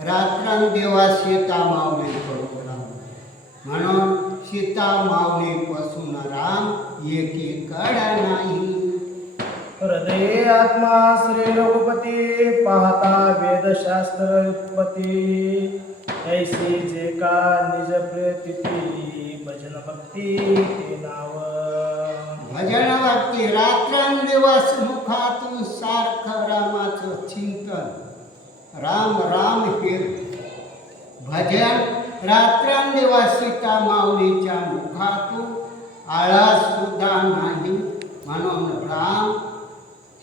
रात्रंदिवस सीता माऊली करू राम, म्हणून सीता माऊलीपासून राम एकीकडे नाही. हृदये आत्मा श्री रघुपती, पाहता वेदशास्त्र उत्पत्ती. ऐसी जे का निज प्रेतिती, भजन भक्ती ते नाव. भजन भक्ती रात्रंदिवस मुखातून सारखं रामाचं चिंतन, राम राम हे भजन रात्रंदिवस सीता माऊलीच्या मुखातून आळस सुद्धा नाही, म्हणून राम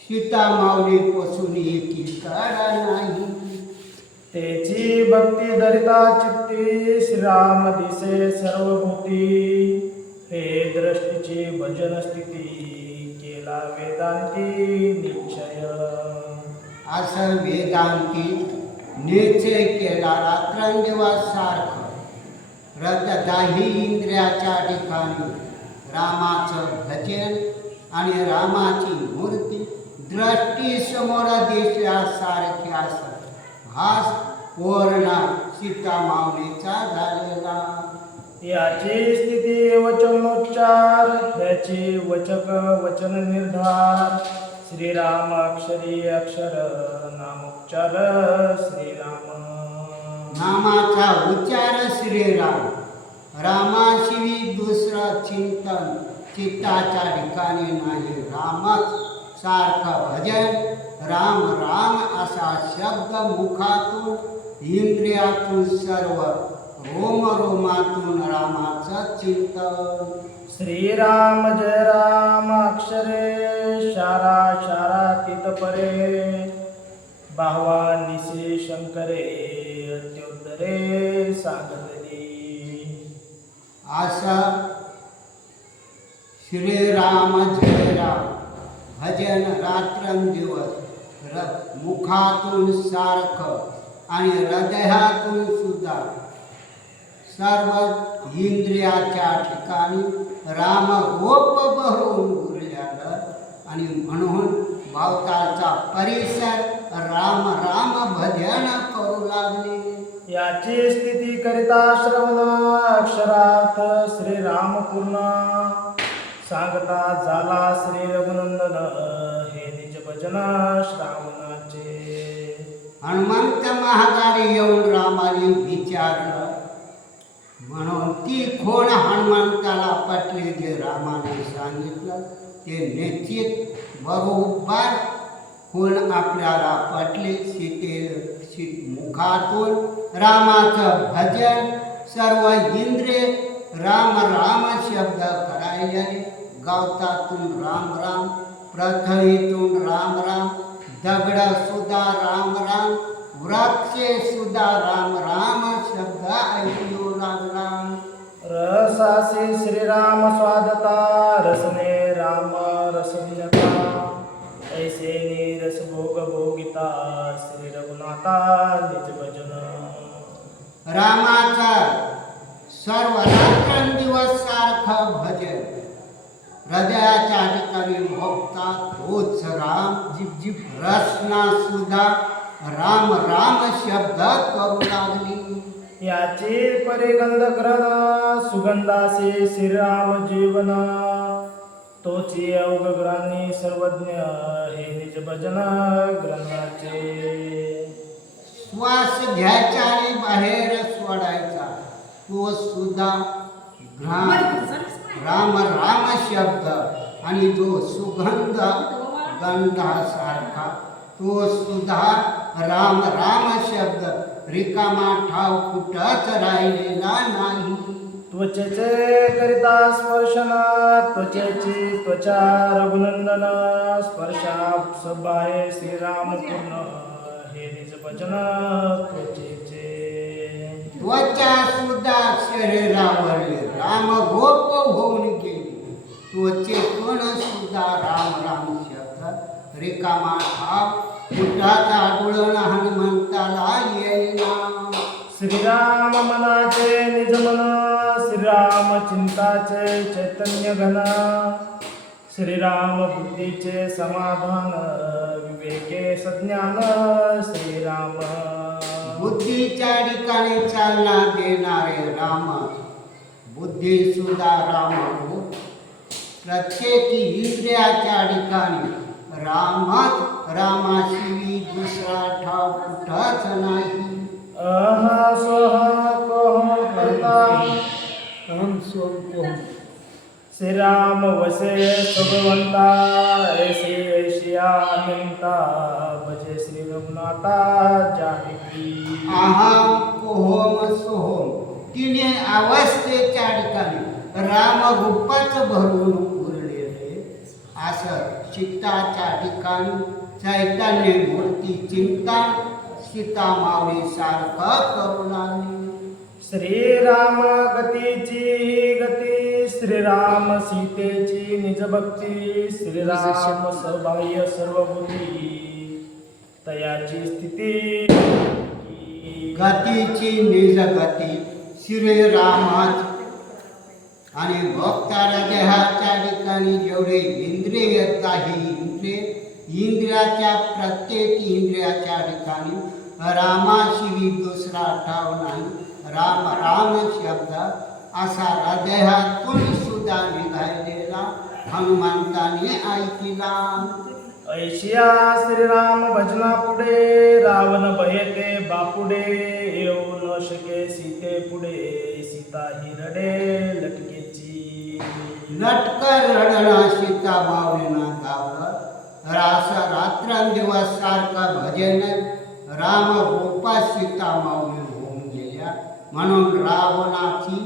सीता माऊलीपासून एकीकडे नाही. तेची भक्ती धरिता चित्ती, श्रीराम दिसे सर्वभूती. हे दृष्टीची भजन स्थिती, केला वेदांती निश्चय. असं वेदांती निश्चय केला रात्रंदिवस सारखं. रथदाही इंद्रियाच्या ठिकाणी रामाचं भजन आणि रामाची मूर्ती दृष्टी समोर दिसल्यासारखी असत. भास पूर्ण सीता माऊलीचा झालेला. याची स्थिती वचनोच्चार, याची वचक वचन निर्धार. श्रीराम अक्षरी अक्षर, नामोच्चार श्रीराम. नामाचा उच्चार श्रीराम. रामाशिवी दुसरं चिंतन चित्ताच्या ठिकाणी नाही. रामच सारखं भजन, राम राम असा शब्द मुखातून इंद्रियातून सर्व रोमातून रामाचं चिंतन. श्रीराम जय राम अक्षरे, शारा शारातीत परे. बाहवा निशी शंकरे, अत्युत्तरे सांगतली. असं श्रीराम जय राम भजन रात्रंदिवस मुखातून सारखं आणि हृदयातून सुद्धा सर्व इंद्रियाच्या ठिकाणी राम गोप भरून उरल्यानं, आणि म्हणून भावताचा परिसर राम राम भजन करू लागले. याची स्थिती करिता श्रवण, अक्षरार्थ श्रीराम पूर्ण. सांगता झाला श्री रघुनंदन, हे निज भजन श्रावणाचे. हनुमंत महागारी येऊन रामाने विचारलं, म्हणून ती खोड हनुमंताला पटली. जे रामाने सांगितलं ते निश्चित बरोबर खोड आपल्याला पटले. मुखातून रामाचं भजन, सर्व इंद्रिय राम राम शब्द करायला. गावतातून राम राम, प्रथवीतून राम राम, दगड सुद्धा राम राम, वृक्षे सुद्धा राम राम शब्द ऐकू लागला. रसासी श्रीराम स्वादता, रसने राम रसविनता. ऐसे नीरस भोग भोगिता, श्री रघुनाथा निज भजन. रामाचा सर्व रात्रंदिवस सारखं भजन हृदयाच्या ठिकाणी भोगता तोच राम. जीभ रसना सुद्धा राम राम शब्द करू लागली. याची परिगंध ग्रहण, सुगंधासी श्रीराम जीवन. तोची अवघग्रांनी सर्वज्ञ, हे निज भजन ग्रंथाचे. श्वास घ्यायचा आणि बाहेर सोडायचा तो सुद्धा राम राम शब्द, आणि जो सुगंध गंधासारखा तो सुद्धा राम राम शब्द. रिकामा ठाव कुठंच राहिलेला नाही. त्वचेचे करिता स्पर्शन, त्वचेची त्वचा रघुनंदन. स्पर्शा सबाय श्रीराम पूर्ण, हे निज भजन त्वचेचे. त्वचा सुद्धा शरीरावरले राम गोप होऊन गेली. त्वचेतून सुद्धा राम राम शब्द. रिकामा ठाव कुठाचा आढळून हनुमंताला येईना. श्रीराम मनाचे निज मन, श्रीराम चिंताचे चैतन्य घन. श्रीराम बुद्धीचे समाधान, विवेके सज्ञान श्रीराम. बुद्धीच्या ठिकाणी चालना देणारे राम, बुद्धी सुद्धा राम हो. प्रत्येक इंद्रियाच्या ठिकाणी रामच, रामाशिवी दुसरा ठाव कुठंच नाही. अहा स्वहा कोह करता हम सोम श्री राम वसे भगवंता ऐसे ऐशिया अनंता भजे श्री रघुनाथा जानकी. अहम कोहम सोहम तिने अवस्थेच्या ठिकाणी राम रूपच भरून उरलेले. असं चित्ताच्या ठिकाणी चैतन्य मूर्ती चिंता सीता माऊली सारखं करू लागली. श्रीराम गतीची गती, श्रीराम सीतेची निज भक्ती, श्रीराम सबाह्य सर्व बुद्धी तयाची स्थिती. गतीची निज गती श्रीरामाच आणि भक्ताला देहाच्या ठिकाणी जेवढे इंद्रिय काही इंद्रियाच्या प्रत्येक इंद्रियाच्या ठिकाणी रामाशिवी दुसरा ठाव नाही. राम राम शब्द असा हृदयातून सुद्धा निघालेला हनुमंताने ऐकिला. ऐशिया श्रीराम भजना पुढे, रावण भयते बापुडे, येऊ न शके सीते पुढे, सीता ही रडे लटकेची. लटकर रडणं सीता माऊलीना गावलं. रास रात्रंदिवस सारखा भजन राम रूपा सीता माऊली होऊन गेल्या. म्हणून रावणाची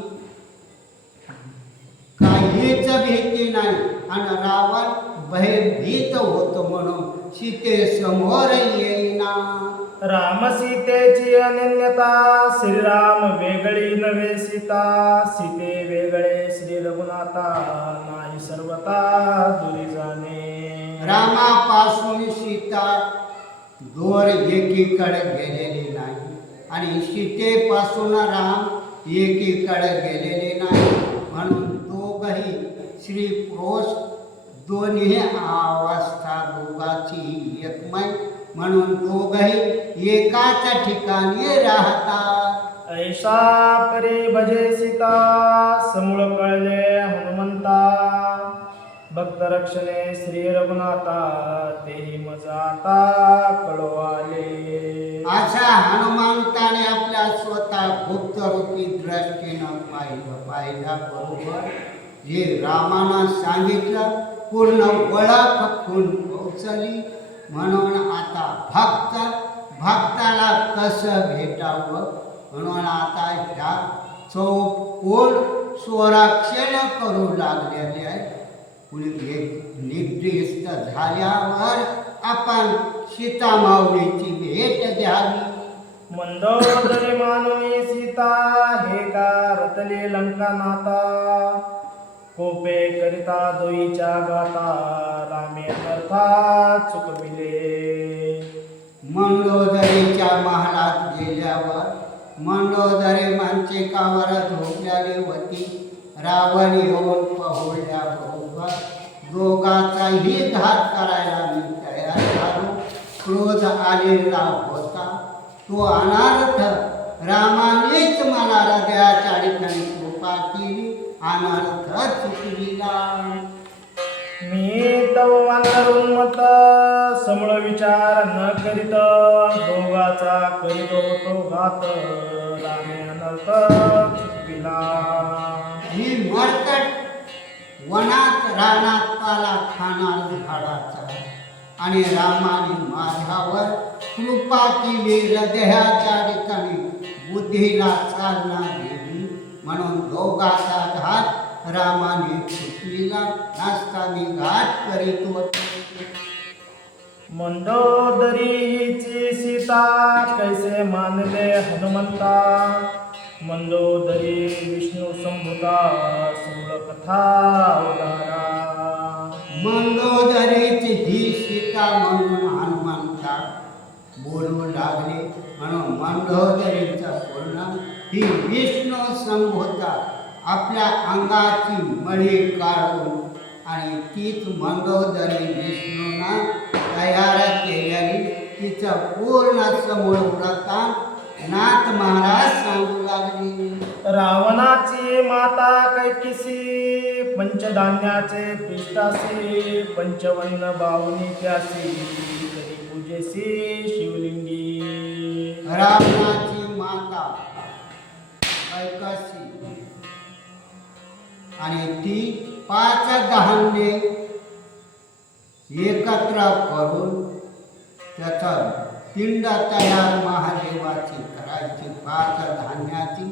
काहीच भीती नाही आणि रावण भयभीत होतो म्हणून सीते समोर येईना. राम सीतेची अनन्यता, श्रीराम वेगळी नव्हे सीता, सीते वेगळे श्री रघुनाथा, नाही सर्वता दुरी जाणे. रामापासून सीता दूर एकीकडे गेलेली नाही आणि सीतेपासून राम एकीकडे गेलेले नाही. म्हणून दोघही श्री पुरुष दोन्ही अवस्था दोघाची एकमय. म्हणून दोघही एकाच ठिकाणी राहतात. ऐसा परी भजे सीता, समूळ कळले हनुमंता, भक्त रक्षणे श्री रघुनाथा, तेही मज आता कळवाले. अशा हनुमंताने आपल्या स्वतः गुप्तरूपी दृष्टीनं पाहिल्या बरोबर जे रामानं सांगितलं पूर्ण ओळख खून पोचली. म्हणून आता भक्ताला कसं भेटावं म्हणून आता ह्या चौकोन स्वराक्षण करू लागलेले आहे. निद्रिस्त झाल्यावर आपण सीता माऊलीची भेट द्यावी. मंदोदरी मानुनी सीता, हे का रतले लंका नाता, कोपे करिता दोईच्या गाता, रामे अर्था चुकविले. मंडोदरीच्या महालात गेल्यावर मंडोदरी मांचिकावर झोपलेली होती. रावण येऊन पहुडल्या बरोबर दोघाचाही घात करायला मी तयार झालो. क्रोध आलेला होता तो अनार्थ रामानेच मला हृदयाच्या ठिकाणी कृपा केली, अनार्थ चुकविला. मी तव अंतरून मत, समळ विचार न करीत, दोघाचा करीत होतो घात, रामे अनर्थ चुकविला. ही मरकट वनात रानात पाला खाणार झाडाचा आणि रामाने माझ्यावर कृपा केली. हृदयाच्या ठिकाणी बुद्धीला चालना दिली. म्हणून दोघाचा घात रामाने चुकविला. नसताना घात करीत होते. मंदोदरीची सीता, कैसे मानले हनुमंता, मंदोदरी विष्णू संभुता, समूळ कथा उदारा. मंदोदरीची ही सीता म्हणून हनुमंता बोलू लागले. म्हणून मंदोदरीचा पूर्ण ही विष्णू संभोता आपल्या अंगाची मळी काढून आणि तीच मंदोदरी विष्णूना तयार केलेली तिचं पूर्ण समूळ व्रता नाथ महाराज सांगू लागले. रावणाची माता कैकेसी पंचधान्याचे पिष्टासी पंचवन्न बावनी त्यासी करी पूजेसी शिवलिंगी. रावणाची माता कैकसी आणि ती 5 धान्ये एकत्र करून त्याचं पिंड तयार महादेवाची करायची 5 धान्याची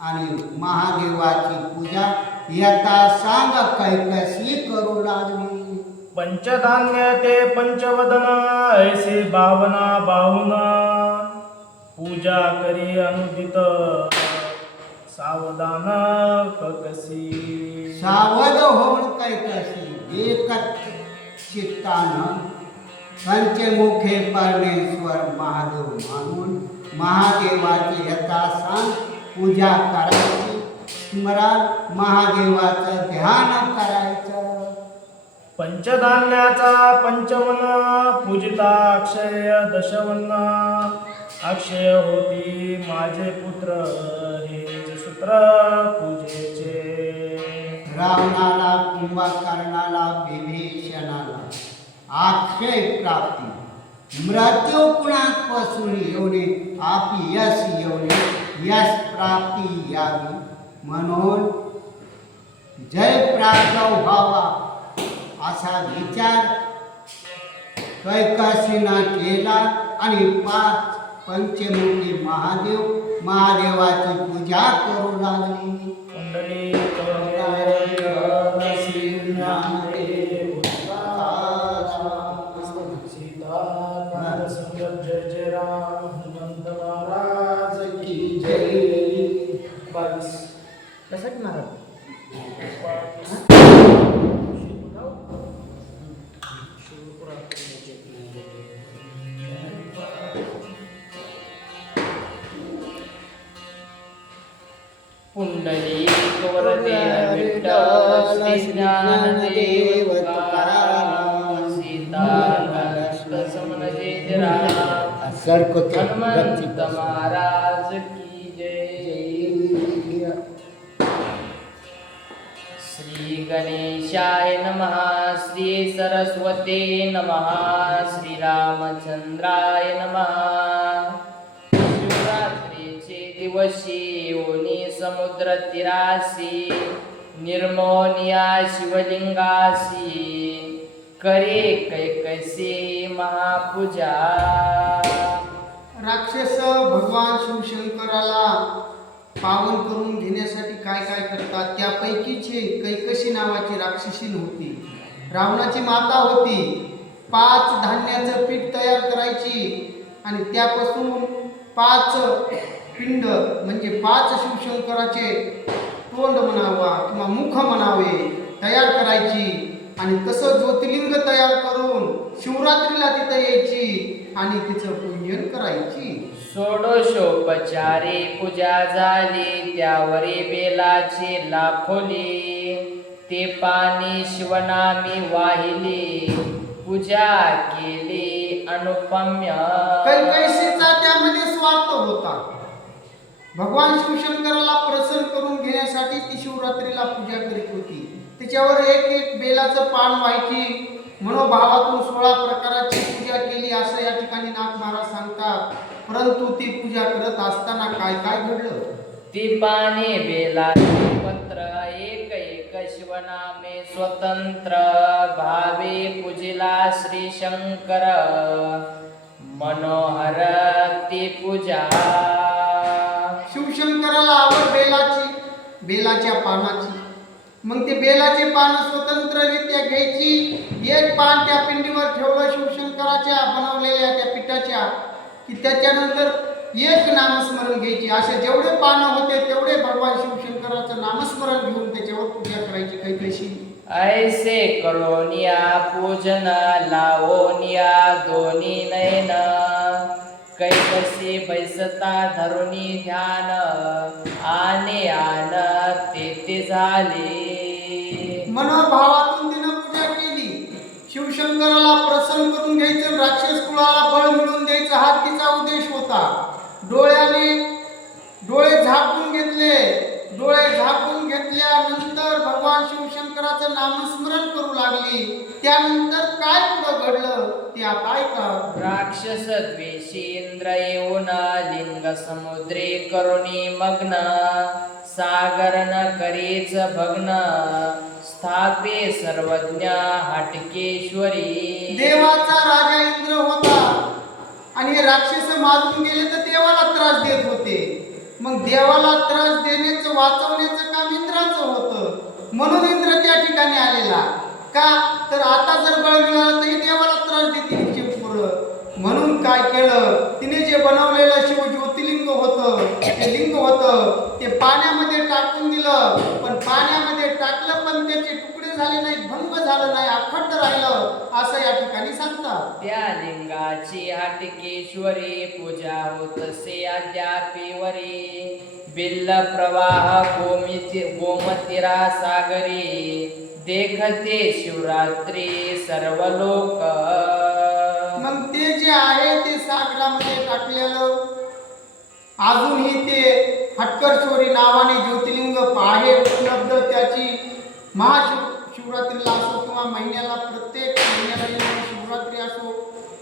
आणि महादेवाची पूजा यथा सांग कैकसी करू लागली. पंचधान्य ते पंचवदन ऐसे बावना बाहुन पूजा करी अनुदित सावधान ककसी. सावध होऊन कैकसी एकच चित्तानं पंचमुखे परमेश्वर महादेव मानून महादेवाची यथासांग पूजा करायची. स्मरण महादेवाचं ध्यान करायचं. पंचधान्याचा पंचवन पूजिता अक्षय दशवन्न अक्षय होती माझे पुत्र हे सूत्र पूजेचे. रावणाला कुंभकर्णाला विभीषणाला अक्षय प्राप्ती मृत्यू कुणापासून येऊने आपी यश येऊने यश प्राप्ती यावी म्हणून जय प्राप्त व्हावा असा विचार कैकसीनं केला आणि 5 पंचमुखी महादेवाची पूजा करू लागली. कुंडली जय जय राम हनुमंत महाराज की जय. 22 कशात महाराज पुंडली कवरते विठ्ठल श्री ज्ञानदेव तुकाराम सीता कष्ट समन जय राम हनुमंत महाराज की जय. श्री गणेशाय नमः. श्री सरस्वते नमः. श्री रामचंद्राय नमः. शिवरात्रीचे दिवशी योनी समुद्र तीरासी निर्मोनिया शिवलिंगासी करे कैकसी महापूजा. राक्षस भगवान शिवशंकराला पावन करून घेण्यासाठी काय काय करतात. त्यापैकीची कैकसी नावाची राक्षसीन होती. रावणाची माता होती. 5 धान्याचं पीठ तयार करायची आणि त्यापासून 5 पिंड म्हणजे 5 शिवशंकराचे तोंड म्हणावा किंवा मुख म्हणावे तयार करायची आणि तसं ज्योतिर्लिंग तयार करून शिवरात्रीला तिथं यायची आणि तिचं पूजन करायची. षोडशोपचारे पूजा झाली त्यावरी बेलाची लाखोली ते पाणी शिवनामी वाहिली पूजा केली अनुपम्य. कैकसीचा त्यामध्ये स्वार्थ होता. भगवान शिवशंकराला प्रसन्न करून घेण्यासाठी ती शिवरात्रीला पूजा करीत होती. तिच्यावर एक बेलाचं पान व्हायची. मनोभावातून 16 प्रकाराची पूजा केली असं या ठिकाणी नाथ महाराज सांगतात. परंतु ती पूजा करत असताना काय काय घडलं. ती पाने बेलाचे पत्र एक एक शिवनामे स्वतंत्र भावे पूजिला श्री शंकर मनोहर ती पूजा. शिवशंकराला आवड बेलाच्या पानाची. मग ते बेलाचे पान स्वतंत्ररित्या घ्यायची. एक पान त्या पिंडीवर ठेवलं शिवशंकराच्या बनवलेल्या त्या पिठाच्या की त्याच्यानंतर एक नामस्मरण घ्यायची. असे जेवढे पानं होते तेवढे भगवान शिवशंकराचं नामस्मरण घेऊन त्याच्यावर पूजा करायची कैकसी. ऐसे करोनिया पूजन लावोनिया दोन्ही नयन कैकसी बैसता धरुनी ध्यान आने आन ते झाले. मनोभावातून तिनं पूजा केली. शिवशंकराला प्रसन्न करून घ्यायचं, राक्षस कुळाला बळ मिळवून द्यायचं हा तिचा उद्देश होता. डोळ्याने भेटल्यानंतर भगवान शिवशंकराचं नामस्मरण करू लागली. त्यानंतर काय पुढं घडलं ते आता ऐका. राक्षस द्वेषी इंद्र येऊन लिंग समुद्रे करुणी मग्न, सागर न करीच भग्न, स्थापे सर्वज्ञ हटकेश्वरी. देवाचा राजा इंद्र होता आणि हे राक्षस मारून गेले तर देवाला त्रास देत होते. मग देवाला त्रास देण्याचं वाचवण्याचं काम इंद्राचं होतं, म्हणून इंद्र त्या ठिकाणी आलेला. का तर आता जर बळ मिळालं तरी देवाला त्रास देतील शिवपुरं. म्हणून काय केलं तिने, जे बनवलेलं शिव ज्योतिर्लिंग होतं, ते लिंग होतं ते पाण्यामध्ये टाकून दिलं. पण पाण्यामध्ये टाकलं पण त्याचे तुकडे झाले नाहीत, भंग झालं नाही, अखंड राहिलं असं या ठिकाणी सांगतात. त्या लिंगाची हटकेश्वरी पूजा होत से अद्यापीवरी. बिल्ल प्रवाह गोमतीरा सागरी, देखते शिवरात्री सर्व लोक. मग ते जे आहे ते सागरामध्ये टाकलेलं अजूनही ते हटकेश्वरी नावाने ज्योतिर्लिंग आहे उपलब्ध. त्याची महाशिवरात्रीला असो किंवा महिन्याला प्रत्येक महिन्याला येऊन शिवरात्री असो,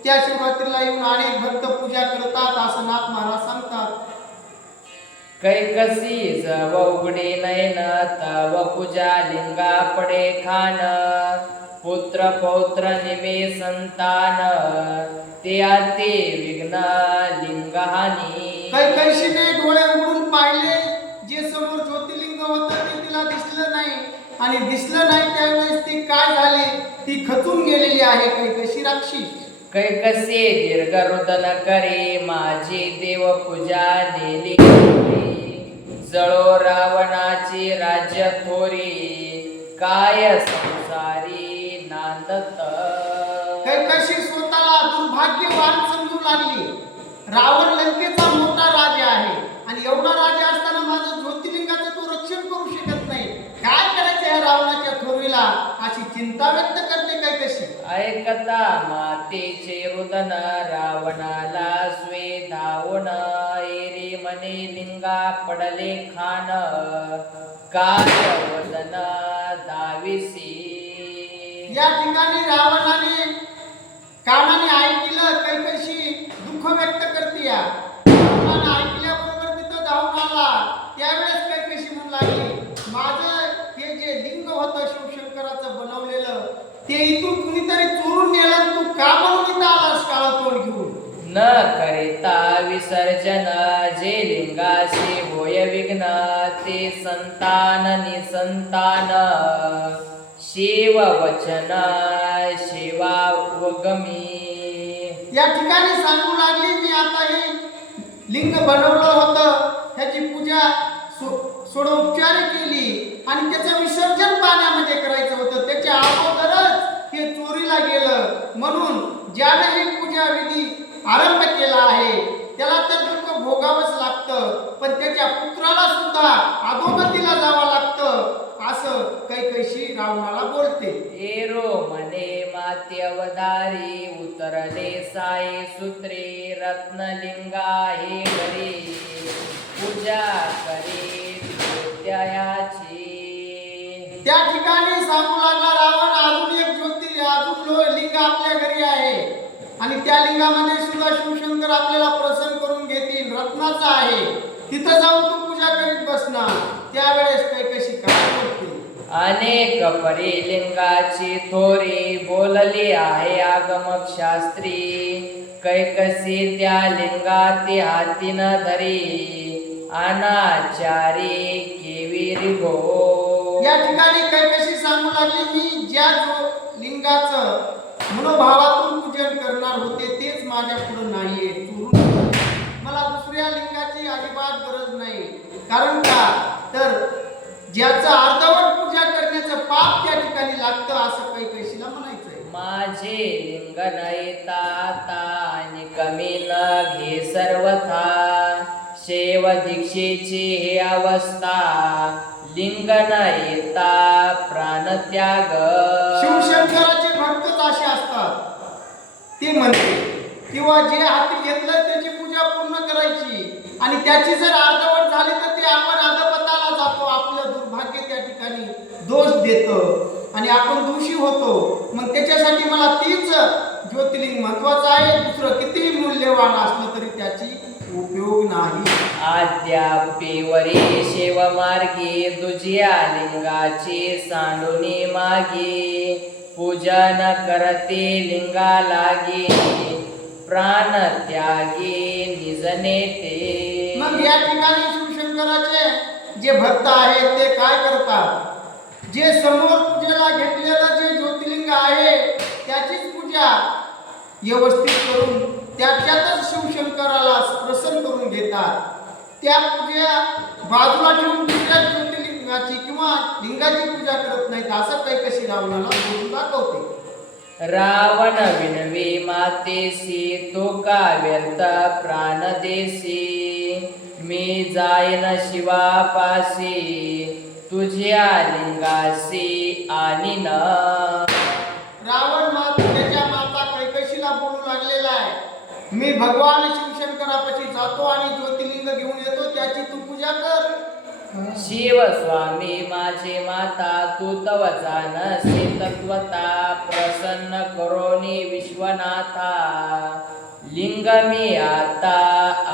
त्या शिवरात्रीला येऊन अनेक भक्त पूजा करतात असं नाथ महाराज सांगतात. कैकसी जव उघडे नयन, तव पूजा लिंगा पडे खान. पुत्र पौत्र निवे संतान, ते आते विघ्न लिंगहानी. कैकशीने डोळे उघडून पाहिले, जे समोर ज्योतिर्लिंग होतं ते तिला दिसलं नाही, आणि दिसलं नाही त्यावेळेस ती काय झाली, ती खचून गेलेली आहे कैकशी राक्षी. कैकसे दीर्घ रुदन करे, माझी देव पूजा नेली. जळो रावणाची राज्य थोरी, काय संसारी नांदत. कैकशी स्वतःला दुर्भाग्यवान समजू लागली. रावण लंकेचा मोठा राजा आहे आणि एवढा राजा असताना माझं ज्योतिर्लिंगाचं तो रक्षण करू शकत नाही. काय करायचं या रावणाच्या थोरीला, अशी चिंता व्यक्त करते कैकशी. ऐकता मातेचे रुदन, रावणाला स्वे धावून. एरी मने लिंगा पडले खान, काय वदन दाविसी. या ठिकाणी रावणाने कानाने ऐकलं कैकशी दुःख व्यक्त करते. रावणाने ऐकल्याबरोबर तिथं धावून आला. त्यावेळेस कैकशी म्हणू लागली, माझं हे जे लिंग होतं शिवशंकराचं बनवलेलं, ते इथून कुणीतरी चोरून नेलं. तू का म्हणून इथं आलास काळा तोंड घेऊन. न करिता विसर्जन, जे लिंगाशी होय विघ्न. ते संतान निसंतान, शिव वचन शिवा वगमी. या ठिकाणी सांगू लागली, मी आता हे लिंग बनवलं होतं, ह्याची पूजा सोडोपचार केली आणि त्याचं विसर्जन पाण्यामध्ये करायचं होतं. त्याच्या अगोदरच हे चोरीला गेलं. म्हणून ज्याने ही पूजा विधी आरंभ केला आहे त्याला तर दुःख भोगावंच लागतं, पण त्याच्या पुत्राला सुद्धा अधोगतीला जावं लागतं असं कैकशी रावणाला बोलते. एरो मने माते अवतारी, उतरले साई सूत्रे. रत्नलिंगा हे घरी, पूजा करे त्याची. त्या ठिकाणी सांगू लागला रावण, अजून एक अजून लिंग आपल्या घरी आहे आणि त्या लिंगामध्ये सुद्धा शिवशंकर आपल्याला प्रसन्न करून घेतील. रत्नाचा आहे, तिथं जाऊन तू पूजा करीत बसणार. त्यावेळेस कैकशी काय बोलते. अनेक परी लिंगाची थोरी, बोलली आहे आगमक शास्त्री. कैकसी त्या लिंगाती हाती न धरी, अनाचारी केविरी गो. या ठिकाणी कैकशी सांगू लागली, मी ज्या लिंगाचं मनोभावातून पूजन करणार होते तेच माझ्या पुढे नाहीये. चोरून मला दुसऱ्या लिंगाची अजिबात गरज नाही. कारण का तर ज्याचं अर्धवट पूजा करण्याचं पाप त्या ठिकाणी लागतं असं कैकशीला म्हणायचंय. माझे लिंग न येता आणि कमी न घे सर्वथा. शेव दीक्षेची हे अवस्था, लिंग न येता प्राणत्याग. शिवशंकराचे भक्तच असे असतात, ते म्हणते किंवा जे हाती घेतलं त्याची पूजा पूर्ण करायची आणि त्याची जर अर्धवट झाली तर ते आपण अधपताला जातो. आपलं दुर्भाग्य त्या देतं आणि आपण दोषी होतो. मग त्याच्यासाठी मला तीच ज्योतिर्लिंग महत्वाचं आहे. दुसरं कितीही मूल्यवान असलं तरी त्याची उपयोग नाही. आद्यापेवरी शेव मार्गी दुजिया लिंगाची सांडुनी मागे पूजन करते लिंगा लागे प्राण त्यागी निजने ते. मग या ठिकाणी शिवशंकराचे जे भक्त आहेत ते काय करतात? जे समोर पूजेला घेतलेलं जे ज्योतिर्लिंग आहे त्याचीच पूजा व्यवस्थित करून त्याच्यातच शिवशंकराला प्रसन्न करून घेतात. त्या पूजा बाजूला ठेवून दुसऱ्या ज्योतिर्लिंगाची किंवा लिंगाची पूजा करत नाहीत. असं काही कशी रावणाला बोलून दाखवते. रावण विनवी मातेसी तो का व्यर्थ प्राण देसी मी जाईन शिवापासी तुझ्या लिंगासी आणि न. रावण त्याच्या माता कैकशीला बोलू लागलेला आहे, मी भगवान शिवशंकरापाशी जातो आणि ज्योतिर्लिंग घेऊन येतो, त्याची तू पूजा कर. शिव स्वामी माझे माता तू तव जानसे तत्वता प्रसन्न करोनी विश्वनाथा लिंग मी आता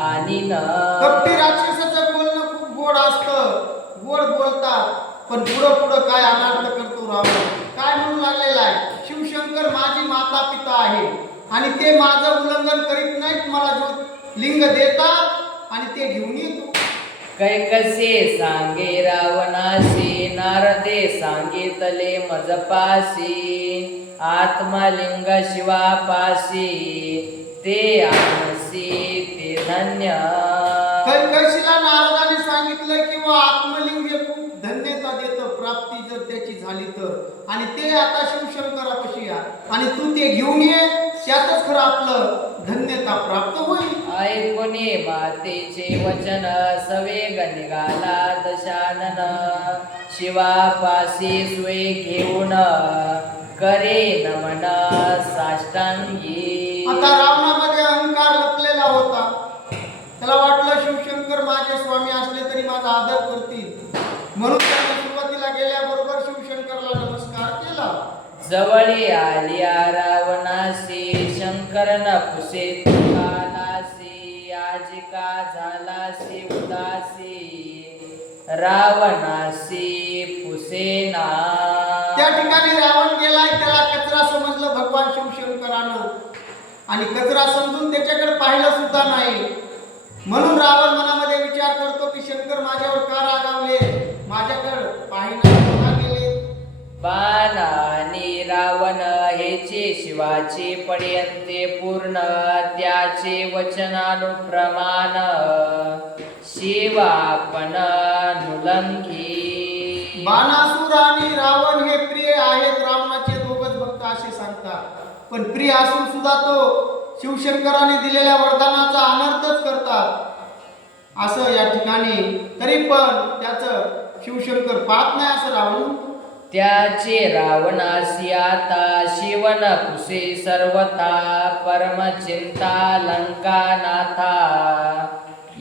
आणि न. कपटी राक्षसाचं बोलणं खूप गोड असतं, गोड बोलतात, पण पुढं पुढं काय अनार्थ करतो रावण. काय म्हणू लागलेला आहे? शिवशंकर माझी माता पिता आहे आणि ते माझं उल्लंघन करीत नाहीत, मला जो लिंग देतात आणि ते घेऊन येतो. कैकसे सांगे रावणासी नारदे सांगितले मजपासी आत्मलिंग शिवापासी ते आणसी ते धन्य. कैकशीला नारदाने सांगितलं की आत्मलिंग हे खूप धन्यता देतं, प्राप्ती जर त्याची झाली तर, आणि ते आता शिवशंकरापाशी या आणि तू ते घेऊन ये, त्यातच खरं आपलं धन्यता प्राप्त होईल. ऐकुनी मातेचे वचन सवेग निघाला दशानन शिवापासी स्वे घेऊन करे नमन साष्टांगी. आता रावणामध्ये अहंकार लपलेला होता. त्याला वाटलं शिवशंकर माझे स्वामी असले तरी माझा आदर करतील, म्हणून त्याने सुरुवातीला गेल्याबरोबर शिवशंकरला नमस्कार केला. जवळी आलिया रावणासी शंकरन पुसे तुकालासी याजिका झालासी उदासी रावणासी पुसेना. त्या ठिकाणी रावण गेलाय, त्याला कचरा समजलं भगवान शिवशंकरानं, आणि कचरा समजून त्याच्याकडे पाहिलं सुद्धा नाही. म्हणून रावण मनामध्ये विचार करतो की शंकर माझ्यावर का रागावले, माझ्याकडे पाहिना का गेले. बाण आणि रावण हेचे शिवाचे पर्यंते पूर्ण त्याचे वचनानुप्रमाण शिवापण नुलंघी. बाणासूर आणि रावण हे प्रिय आहेत, रावणाचे दोघच भक्त असे सांगतात. पण प्रिय असून सुद्धा तो शिवशंकराने दिलेल्या वरदानाचा अनर्थच करतात असं या ठिकाणी. तरी पण त्याचं शिवशंकर पाहत नाही असं रावण. त्याचे रावणासी आता शिवन पुसे सर्वथा परमचिंता लंकानाथा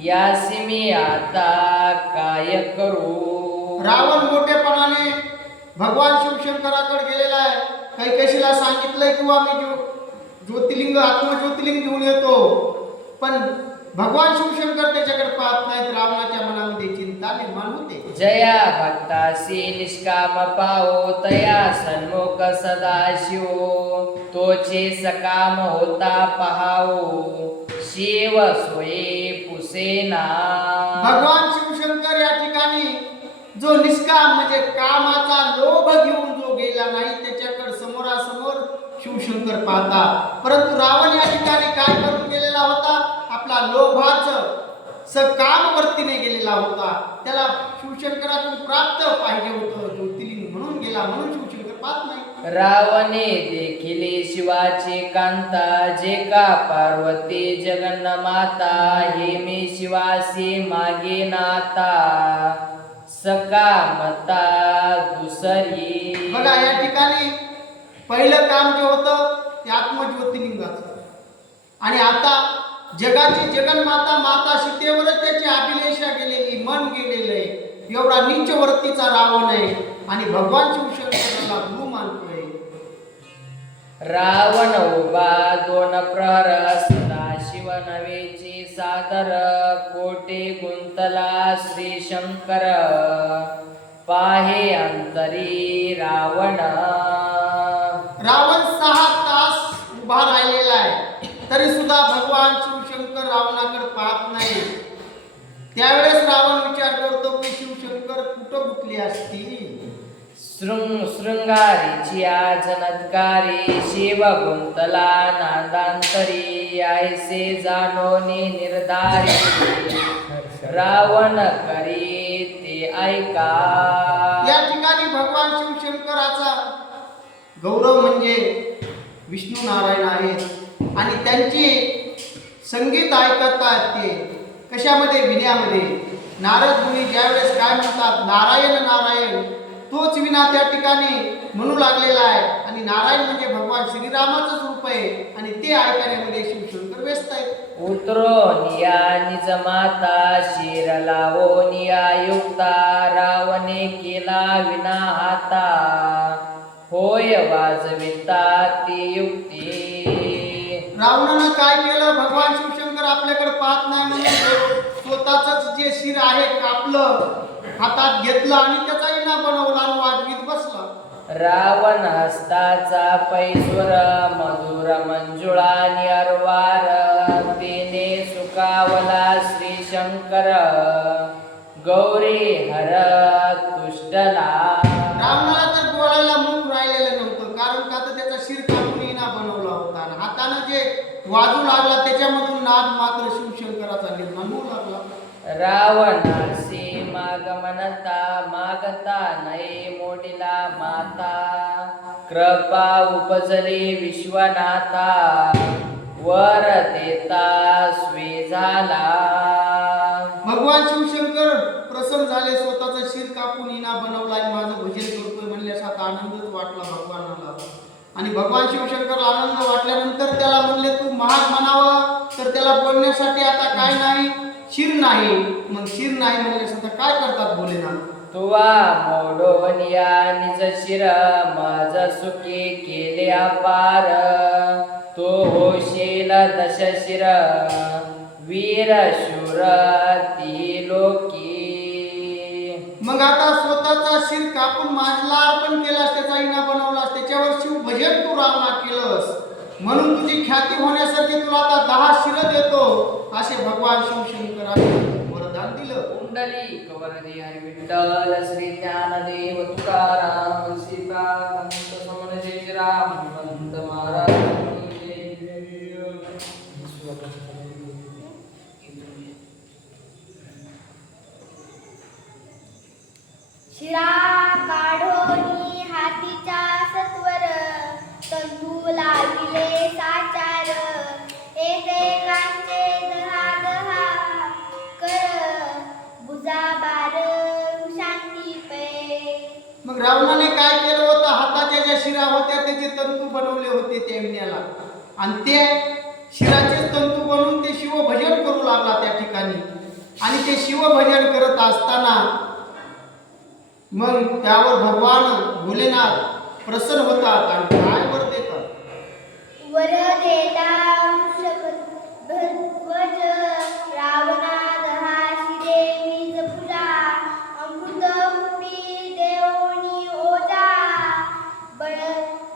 यासी मी आता काय करू. रावण मोठेपणाने भगवान शिवशंकराकडे गेलेला आहे. कैकशीला सांगितलंय किंवा मी ज्योतिर्लिंग आत्मज्योतिर्लिंग घेऊन येतो, पण भगवान शिवशंकर त्याच्याकडे पाहत नाहीत. रावणाच्या मनामध्ये चिंता निर्माण होते. जया भक्तासी निष्काम पाओ तया सन्मुख सदाशिव तोचे सकाम होता पहाओ शिव सोये पुसेना. भगवान शिवशंकर या ठिकाणी जो निष्काम म्हणजे कामाचा लोभ घेऊन जो गेला नाही, त्याच्याकडे समोरासमोर शिवशंकर पाहता. परंतु रावण या ठिकाणी काय करून गेलेला होता? आपला लोभाचं काम वर्तीने गेलेला होता. त्याला शिवशंकरातून प्राप्त पाहिजे होतं ज्योतिर्लिंग, म्हणून गेला, म्हणून शिवशंकर पाहत नाही. रावणे देखिले शिवाचे कांता जे का पार्वती जगन्माता हे मी शिवासी मागे नाता सकामता दुसरी. बघा या ठिकाणी पहिलं काम जे होतं ते आत्मज्योतिर्लिंगाचं, आणि आता जगाची जगन्माता माता सीतेवरच त्याची अभिलेषा गेलेली, मन गेलेलं आहे. एवढा नीच वर्तीचा रावण आहे आणि भगवान शिवशंकराला गुरु मानतोय. रावण उभा दोन प्रहर सदाशिव नवेची सादर कोटे गुंतला श्री शंकर पाहे अंतरी रावण. रावण 6 तास उभा राहिलेला आहे, तरी सुद्धा भगवान शिवशंकर रावणाकडे पाहत नाही. त्यावेळेस रावण विचार करतो की शिवशंकर कुठं गुंतले असतील. शृंगारीची जनत्कारी शिव गुंतला नादांतरी ऐसे जाणोनी निर्धारी रावण करी ते ऐका. या ठिकाणी भगवान शिवशंकराचा गौरव म्हणजे विष्णू नारायण आहेत आणि त्यांची संगीत ऐकतात. ते कशामध्ये? विण्यामध्ये. नारद मुनी ज्यावेळेस काय म्हणतात, नारायण नारायण, तोच विना त्या ठिकाणी म्हणू लागलेला आहे. आणि नारायण म्हणजे भगवान श्रीरामाचंच रूप आहे आणि ते ऐकण्यामध्ये शिवशंकर व्यस्त आहेत. उतरो निया निज माता शिर लावो निया युक्ता रावणे केला विना हाता होय वाजविता ती युक्ती. रावणानं काय केलं? भगवान शिवशंकर आपल्याकडे पाहत नाही म्हणून स्वतःच जे शिर आहे कापलं, हातात घेतलं आणि त्याचा इना बनवला आणि वाजवीत बसला. रावण हस्ताचा पैसुर मधुर मंजुळा निअरवार तेने सुकावला श्री शंकर गौरी हर तुष्टला. रावणाला तर बोलायला मुख राहिलेलं नव्हतं, कारण का तर त्याचा शिर कापून इना बनवला होता आणि हातानं जे वाजू लागला त्याच्यामधून नाद मात्र शिवशंकराचा निर्माण होऊ लागला. रावणासी माग म्हणता मागता नाही मोडीला माता कृपा उपजली विश्वनाथा वर देता स्वे झाला. भगवान शिवशंकर प्रसन्न झाले, स्वतःचा शिर कापून इना बनवला आणि माझं भजन करतोय म्हणल्यासारखा आनंदच वाटला भगवानाला. आणि भगवान शिवशंकरला आनंद वाटल्यानंतर त्याला म्हणले तू महाग म्हणावं, तर त्याला बोलण्यासाठी आता काय नाही, शिर नाही. मग शिर नाही म्हणल्यासारखं काय करतात भोलेनाथ? तुवा मोडोनिया निज शिर माझ सुखी केले अपार तो होशील दश शिर वीर शूर ती लोकी. मग आता स्वतःचा शिर कापून माझला अर्पण केलास, त्याचा इना बनवलास, त्याच्यावर शिव भजन तू रावणा केलंस, म्हणून तुझी ख्याती होण्यासाठी तुला आता 10 शिर देतो, असे भगवान शिवशंकराने वरदान दिलं. कुंडली कवरदे हरी विठ्ठल श्री ज्ञानदेव तुकाराम सीताकांत समन जय राम हनुमंत महाराज. शिरा काढोनी हातीच्या सत्वर तंतू लाविले साचार एकेकांचे दहा दहा कर बुजाबार शांती पे. मग रावणाने काय केलं होतं? हाताच्या ज्या शिरा होत्या त्याचे तंतू बनवले होते त्या विण्याला, आणि ते शिराचे तंतू बनवून ते शिवभजन करू लागला त्या ठिकाणी. आणि ते शिवभजन करत असताना मग त्यावर भगवान भोलेनाथ प्रसन्न होतात आणि काय वर देतात? वर देता वृषभध्वज रावणा दहा शिरे वीज पूजा अमृत कुपी देवोनी ओजा बळ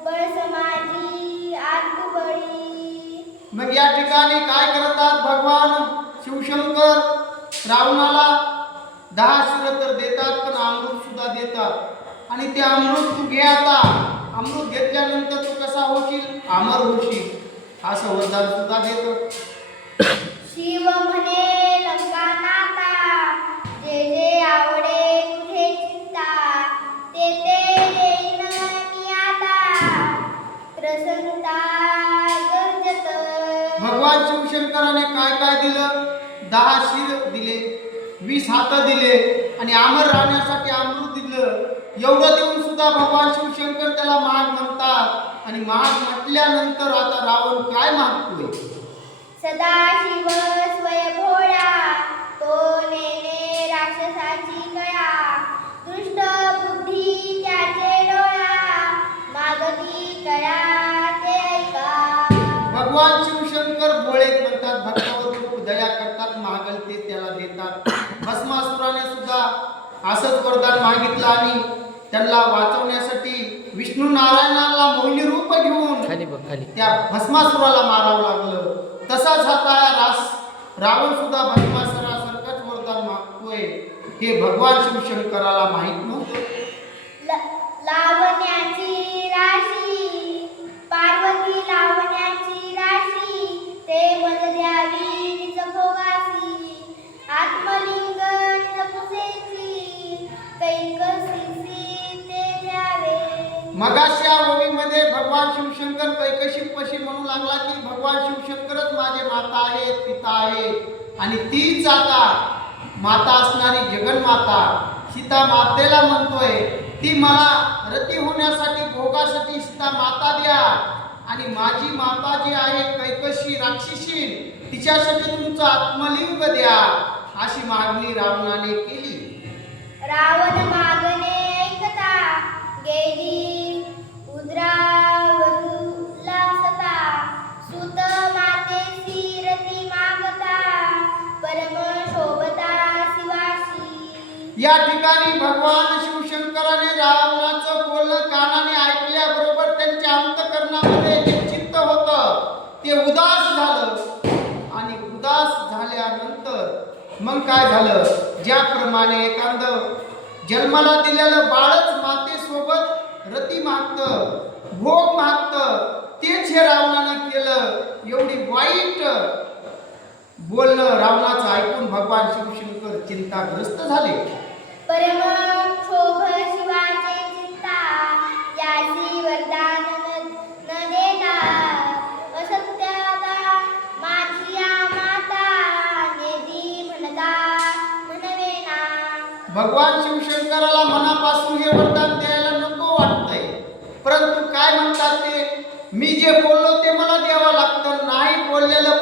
बळ समाजी आगबळी. मग या ठिकाणी काय करतात भगवान शिवशंकर? रावणाला 10 शिर तर देतात, पण अमृत सुद्धा देतात. आणि ते अमृत तू घे, आता अमृत घेतल्यानंतर तू कसा होशील? अमर होशील, असं वरदान सुद्धा देतो. शिव म्हणे लंकानाथा जे जे आवडे तुझे चिंता ते ते देईन मी आता प्रसन्नता गरजत. भगवान शिवशंकराने काय काय दिलं? 10 शिर दिले, 20 हात दिले आणि अमर राहण्यासाठी अमृत दिलं. एवढं देऊन सुद्धा भगवान शिवशंकर त्याला महाग म्हणतात. आणि महाग म्हटल्यानंतर आता रावण काय मागतोय? सदाशिव स्वयंभोळा तो नेने राक्षसाची कळा दुष्ट बुद्धी त्या त्याला देतात. भस्मासुराने सुद्धा असंच वरदान मागितलं आणि त्यांना वाचवण्यासाठी विष्णू नारायणाला मोहिनी रूप घेऊन खाली बघ खाली. त्या भस्मासुराला मारावं लागलं. तसाच आता रावण सुद्धा भस्मासुरासारखंच वरदान मागतोय. हे भगवान शिवशंकराला माहित नव्हतं. लावण्याची राशी पार्वती लावण्याची राशी ते मज द्यावी निज भोगासी आत्मलिंग निज पुसेची कैकसीसी ते द्यावे. मगाशा ओवीमध्ये भगवान शिवशंकर कैकशी पशी म्हणू लागला की भगवान शिवशंकरच माझे माता आहेत, पिता आहेत आणि तीच आता माता असणारी जगन्माता सीता मातेला म्हणतोय ती मला रती होण्यासाठी भोगासाठी सीता माता द्या आणि माझी माता जी आहे कैकशी राक्षसी तिच्यासाठी तुमचं आत्मलिंग द्या अशी मागणी रावणाने केली. रावण मागणे ऐकता गेली उद्रावला सता सुत मातेसी रती मागता परम शोभता शिवाशी. या ठिकाणी भगवान शिवशंकराने रावणाचं बोलणं कानाने ऐकल्याबरोबर त्यांच्या अंतःकरणामध्ये जे चित्त होतं ते उदास झालं आणि उदास झाल्यानंतर मग काय झालं, ज्याप्रमाणे एखादं जन्माला दिलेलं बाळच मातेसोबत रती मागतं, भोग मागतं, तेच हे रावणानं केलं. एवढी वाईट बोलणं रावणाचं ऐकून भगवान शिवशंकर चिंताग्रस्त झाले. परम क्षोभ शिवाचे चिंता यासी वरदान न देता असत्याता माझी माता नेदी म्हणता म्हणवेना. भगवान शिवशंकराला मनापासून हे वरदान द्यायला नको वाटतंय, परंतु काय म्हणतात ते, मी जे बोललो ते मला द्यावं लागतं, नाही बोललेलं